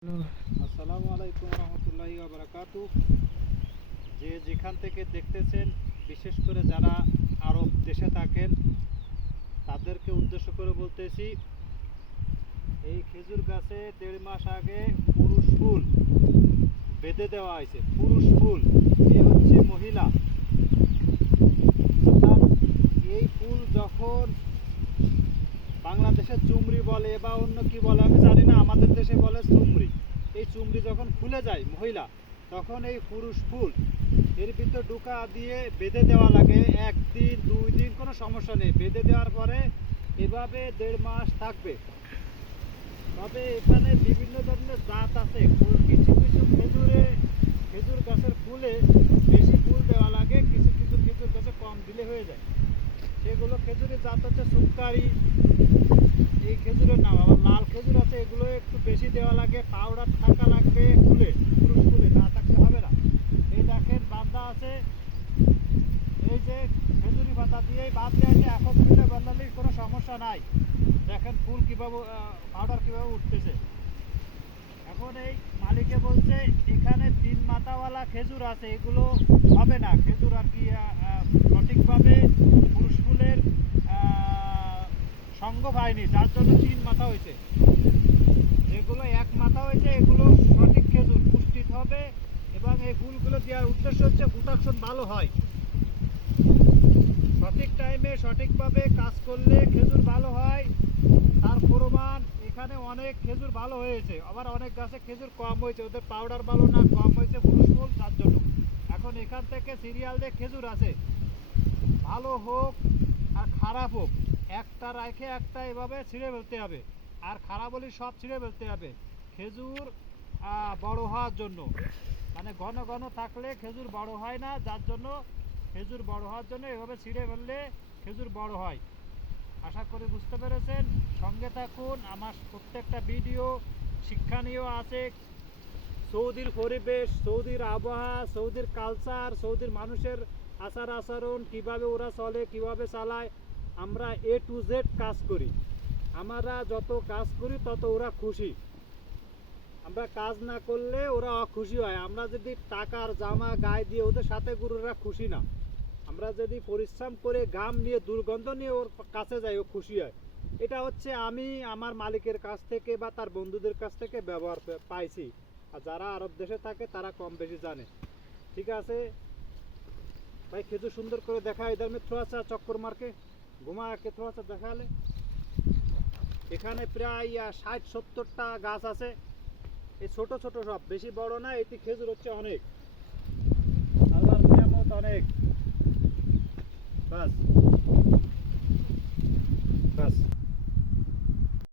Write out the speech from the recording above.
আসসালামু আলাইকুম রহমতুল্লাহি ওয়া বারাকাতুহু। যে যেখান থেকে দেখতেছেন, বিশেষ করে যারা আরব দেশে থাকেন তাদেরকে উদ্দেশ্য করে বলতেছি, এই খেজুর গাছে 1.5 মাস আগে পুরুষ ফুল বেঁধে দেওয়া হয়েছে। পুরুষ ফুল, এ হচ্ছে মহিলা। অর্থাৎ এই ফুল যখন বাংলাদেশে চুমরি বলে বা অন্য কি বলে আমি জানি না, আমাদের দেশে বলে চুমরি। এই চুমরি যখন খুলে যায় মহিলা, তখন এই পুরুষ ফুল এর ভিতর ডুকা দিয়ে বেঁধে দেওয়া লাগে। 1 দিন 2 দিন কোনো সমস্যা নেই, বেঁধে দেওয়ার পরে এভাবে 1.5 মাস থাকবে। তবে এখানে বিভিন্ন ধরনের জাত আছে। কিছু কিছু খেজুর গাছের ফুলে বেশি ফুল দেওয়া লাগে, কিছু কিছু খেজুর গাছে কম দিলে হয়ে যায়। সেগুলো খেজুরের জাত হচ্ছে সুক্কারি, এই খেজুরের নাম। আবার লাল খেজুর আছে, এগুলো একটু বেশি দেওয়া লাগে, পাউডার থাকা লাগবে ফুলে, পুরুষ ফুলে না থাকলে হবে না। এই দেখেন বাঁধা আছে, এই যে খেজুরি পাতা দিয়েই বাঁধ দেওয়া আছে। এখন ফুলে বাঁধালে কোনো সমস্যা নাই। দেখেন ফুল কীভাবে পাউডার কীভাবে উঠতেছে। এখন এই মালিকে বলছে এখানে 3 মাথাওয়ালা খেজুর আছে, এগুলো হবে না। খেজুর আর কি সঠিকভাবে পুরুষ ফুলের সঙ্গ পায়নি, যার জন্য 3 মাথা হয়েছে। যেগুলো 1 মাথা হয়েছে এগুলো সঠিক খেজুর, পুষ্টিত হবে। এবং এই ফুলগুলো দেওয়ার উদ্দেশ্য হচ্ছে প্রোডাকশন ভালো হয়। সঠিক টাইমে সঠিকভাবে কাজ করলে খেজুর ভালো হয়। তার প্রমাণ এখানে অনেক খেজুর ভালো হয়েছে, আবার অনেক গাছে খেজুর কম হয়েছে, ওদের পাউডার ভালো না, কম হয়েছে পুরুষ ফুল, তার জন্য। এখন এখান থেকে সিরিয়াল দিয়ে খেজুর আছে, ভালো হোক আর খারাপ হোক, একটা রাখে একটা এভাবে ছিঁড়ে ফেলতে হবে। আর খারাপ হলে সব ছিঁড়ে ফেলতে হবে। খেজুর বড় হওয়ার জন্য, মানে ঘন ঘন থাকলে খেজুর বড় হয় না, যার জন্য খেজুর বড় হওয়ার জন্য এভাবে ছিঁড়ে ফেললে খেজুর বড় হয়। আশা করি বুঝতে পেরেছেন। সঙ্গে থাকুন, আমার প্রত্যেকটা ভিডিও শিক্ষণীয় আছে। সৌদির পরিবেশ, সৌদির আবহাওয়া, সৌদির কালচার, সৌদির মানুষের আচার আচরণ, কীভাবে ওরা চলে, কীভাবে চালায়। আমরা A to Z কাজ করি। আমরা যত কাজ করি তত ওরা খুশি। আমরা কাজ না করলে ওরা অখুশি হয়। আমরা যদি টাকার জামা গায়ে দিয়ে ওদের সাথে গুরুরা খুশি না। আমরা যদি পরিশ্রম করে ঘাম নিয়ে দুর্গন্ধ নিয়ে ওর কাছে যাই, ও খুশি হয়। এটা হচ্ছে আমি আমার মালিকের কাছ থেকে বা তার বন্ধুদের কাছ থেকে ব্যবহার পাইছি। আর যারা আরব দেশে থাকে তারা কম বেশি জানে। ঠিক আছে ভাই, খেজুর সুন্দর করে দেখা। इधर में थोड़ा सा चक्कर मार के घुमा के थोड़ा सा দেখালে। এখানে প্রায় 60-70টা গাছ আছে। এই ছোট ছোট সব, বেশি বড় না। এটি খেজুর হচ্ছে অনেক, আল্লাহর নিয়ামত অনেক।